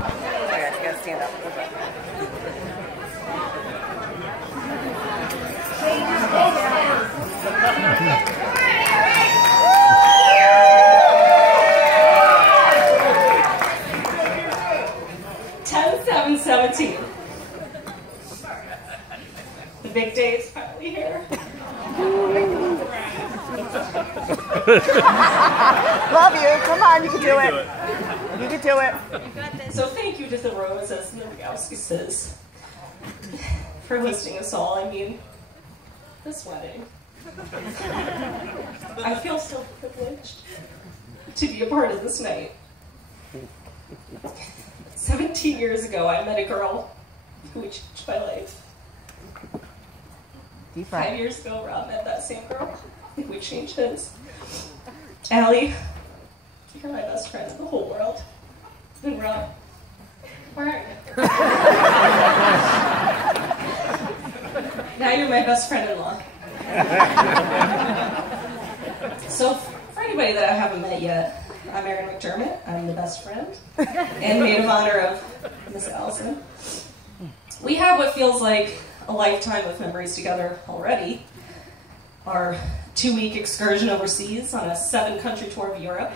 Okay, you gotta stand up. Okay. 10/7/17. The big day is finally here. Love you. Come on, you can do it. You can do it. So thank you to the Rose, as Nowakowski says, for hosting us all. I mean, this wedding. I feel so privileged to be a part of this night. 17 years ago, I met a girl who would change my life. 5 years ago, Rob met that same girl who would change his. Allie, you're my best friend in the whole world. And Rob, where are you? Now you're my best friend-in-law. So, for anybody that I haven't met yet, I'm Erin McDermott. I'm the best friend and maid of honor of Miss Allison. We have what feels like a lifetime of memories together already. Our 2-week excursion overseas on a 7-country tour of Europe,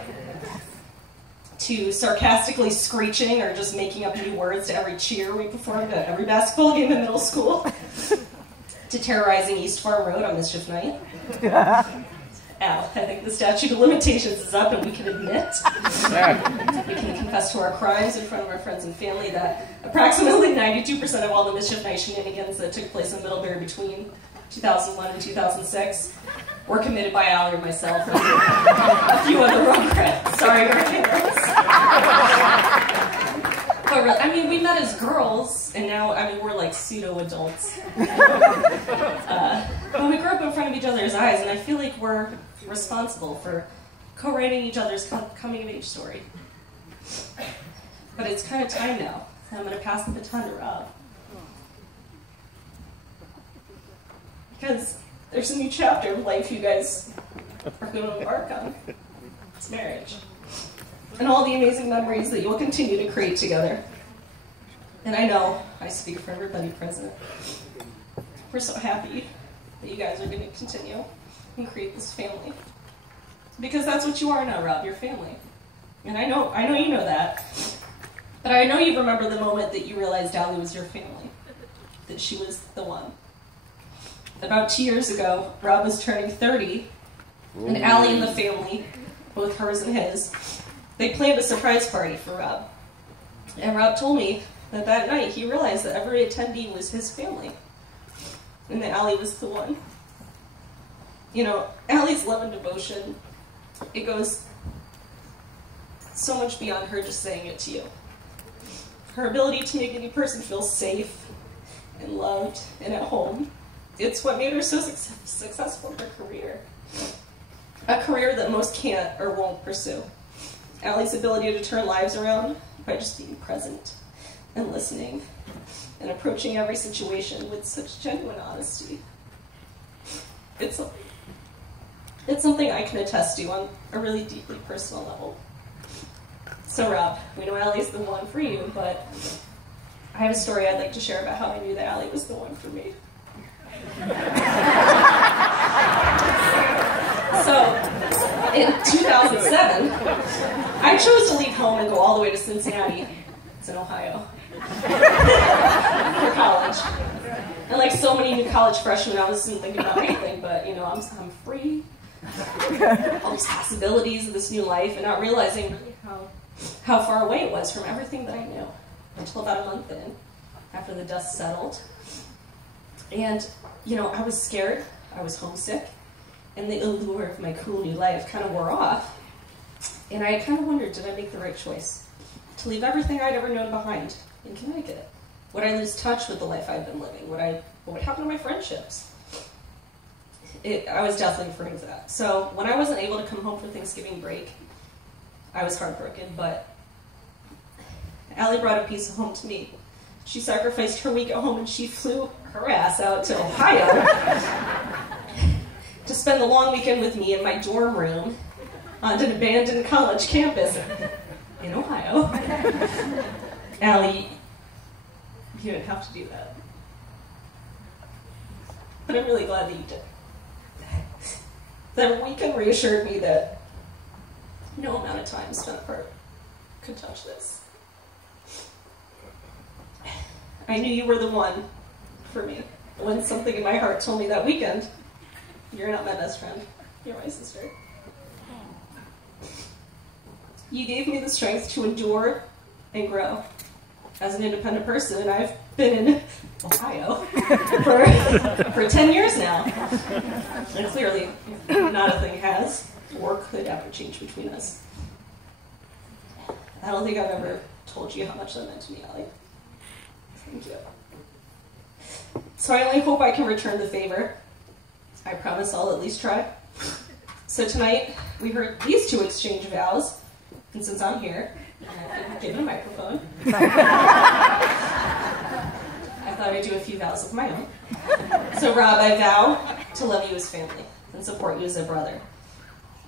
to sarcastically screeching or just making up new words to every cheer we performed at every basketball game in middle school, to terrorizing East Farm Road on Mischief Night. Al, I think the statute of limitations is up and we can admit, we can confess to our crimes in front of our friends and family that approximately 92% of all the Mischief Night shenanigans that took place in Middlebury between 2001 and 2006 were committed by Allie or myself and a few other rugrats. Sorry, grandparents. But really, I mean, we met as girls, and now, I mean, we're like pseudo-adults. But we grew up in front of each other's eyes, and I feel like we're responsible for co-writing each other's coming-of-age story. But it's kind of time now. I'm going to pass the baton to Rob. Because there's a new chapter of life you guys are going to embark on. It's marriage. And all the amazing memories that you'll continue to create together. And I know I speak for everybody present. We're so happy that you guys are going to continue and create this family. Because that's what you are now, Rob, your family. And I know you know that. But I know you remember the moment that you realized Allie was your family. That she was the one. About 2 years ago, Rob was turning 30, and Allie and the family, both hers and his, they planned a surprise party for Rob. And Rob told me that that night he realized that every attendee was his family, and that Allie was the one. You know, Allie's love and devotion, it goes so much beyond her just saying it to you. Her ability to make any person feel safe and loved and at home, it's what made her so successful in her career. A career that most can't or won't pursue. Allie's ability to turn lives around by just being present and listening and approaching every situation with such genuine honesty. It's something I can attest to on a really deeply personal level. So Rob, we know Allie's the one for you, but I have a story I'd like to share about how I knew that Allie was the one for me. So, in 2007, I chose to leave home and go all the way to Cincinnati. It's in Ohio. For college. And like so many new college freshmen, I wasn't thinking about anything, but you know, I'm free. All these possibilities of this new life, and not realizing really how far away it was from everything that I knew until about a month in, after the dust settled. And, you know, I was scared, I was homesick, and the allure of my cool new life kind of wore off. And I kind of wondered, did I make the right choice? To leave everything I'd ever known behind in Connecticut? Would I lose touch with the life I'd been living? What would happen to my friendships? I was definitely afraid of that. So when I wasn't able to come home for Thanksgiving break, I was heartbroken, but Allie brought a piece of home to me. She sacrificed her week at home and she flew her ass out to Ohio to spend the long weekend with me in my dorm room on an abandoned college campus in Ohio. Allie, you didn't have to do that. But I'm really glad that you did. That weekend reassured me that no amount of time spent apart could touch this. I knew you were the one for me. When something in my heart told me that weekend, you're not my best friend, you're my sister. You gave me the strength to endure and grow as an independent person, and I've been in Ohio for 10 years now. And clearly, not a thing has or could ever change between us. I don't think I've ever told you how much that meant to me, Allie. Thank you. So I only hope I can return the favor. I promise I'll at least try. So tonight, we heard these two exchange vows, and since I'm here, I've been given a microphone, I thought I'd do a few vows of my own. So Rob, I vow to love you as family and support you as a brother.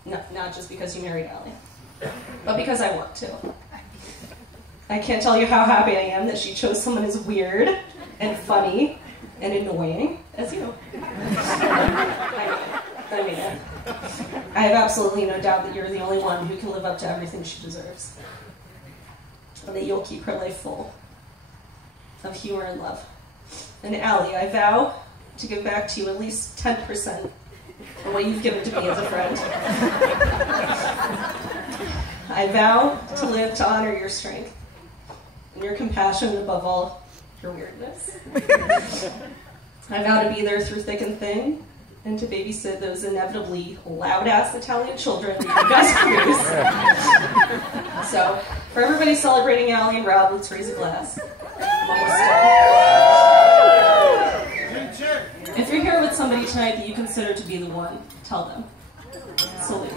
No, not just because you married Allie, but because I want to. I can't tell you how happy I am that she chose someone as weird and funny and annoying as you. I mean it. I have absolutely no doubt that you're the only one who can live up to everything she deserves. And that you'll keep her life full of humor and love. And Allie, I vow to give back to you at least 10% of what you've given to me as a friend. I vow to live to honor your strength and your compassion, and above all, your weirdness. I vow to be there through thick and thin, and to babysit those inevitably loud-ass Italian children that you guys produce. So, for everybody celebrating Allie and Rob, let's raise a glass. If you're here with somebody tonight that you consider to be the one, tell them. Salute.